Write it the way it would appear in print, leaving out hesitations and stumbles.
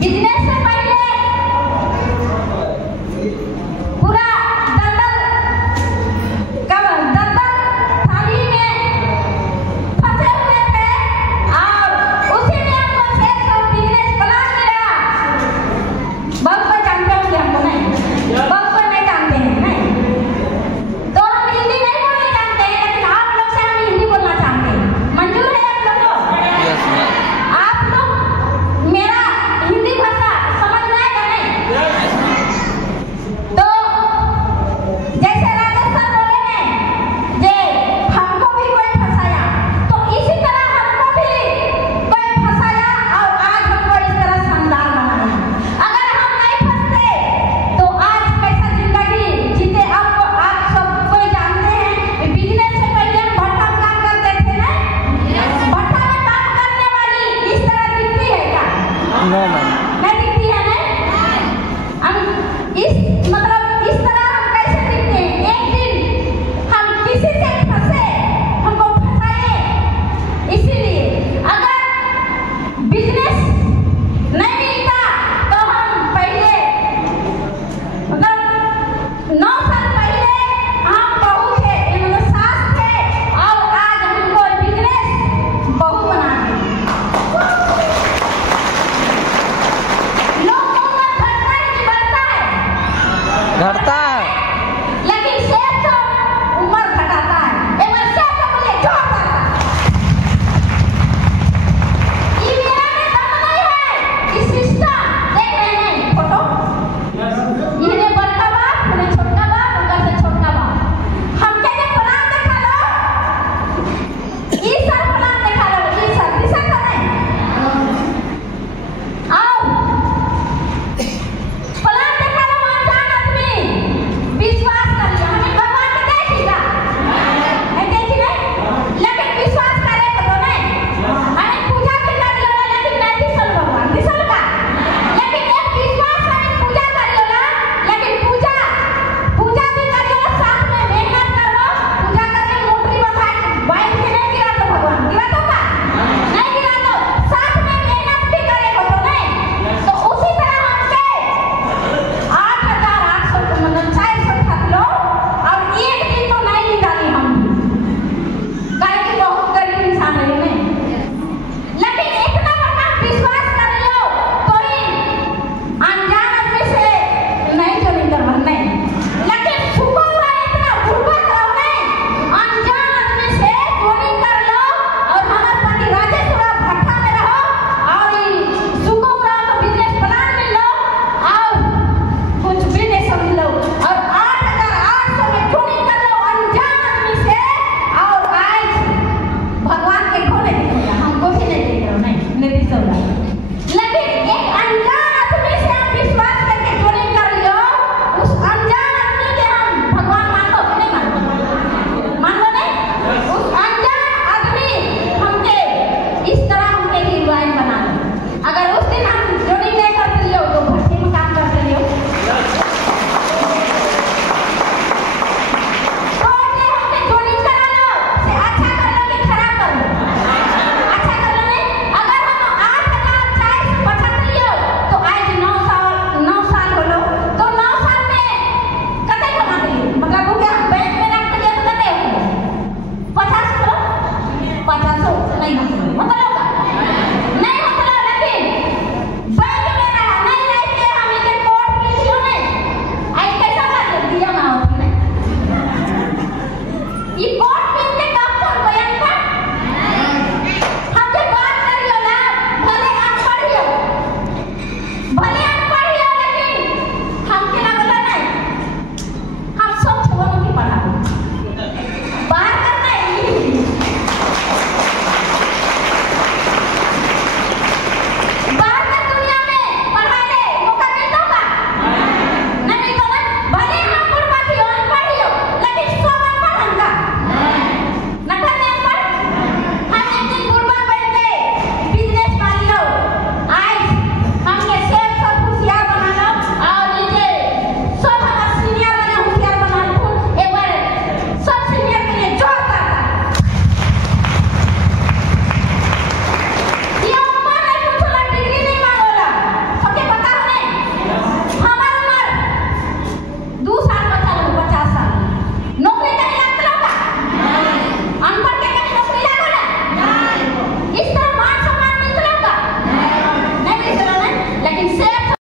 Business से पहले पूरा दलदल थाली में फंसे हुए थे और उसी में हमको सेक्स और बिजनेस प्लान मिला। बहुत कोई जानते होंगे, हमको नहीं, बहुत कोई नहीं जानते हैं, नहीं तो हम हिंदी नहीं बोलना जानते हैं, लेकिन आप लोग से हम हिंदी बोलना चाहते हैं। मंजूर है आप लोगों को? आप लोग मेरा हिंदी भाषा समझ में आएगा नहीं? तो जैसे राजस्थान बोले हैं जे हमको भी कोई फंसाया, तो इसी तरह हमको भी कोई फंसाया और आज हमको इस तरह शानदार बनाया। अगर हम नहीं फंसते तो आज कैसा जिंदगी जीते। आप सब कोई जानते हैं बिजनेस से पहले हम भट्टा में काम करते थे ना, भट्टा में काम करने वाली इस तरह दिखती है क्या? नो मैम, नहीं दिखती है ना। हम इस मतलब इस तरह हम कैसे दिखते हैं? एक दिन हम किसी से फंसे, हमको फंसाए, इसीलिए अगर बिजनेस नहीं मिलता तो हम पहले मतलब 9 साल पहले हम बहू थे, मतलब सास थे, और आज हमको बिजनेस बहू बना दिया। लोग को घटता है कि बढ़ता है? घटता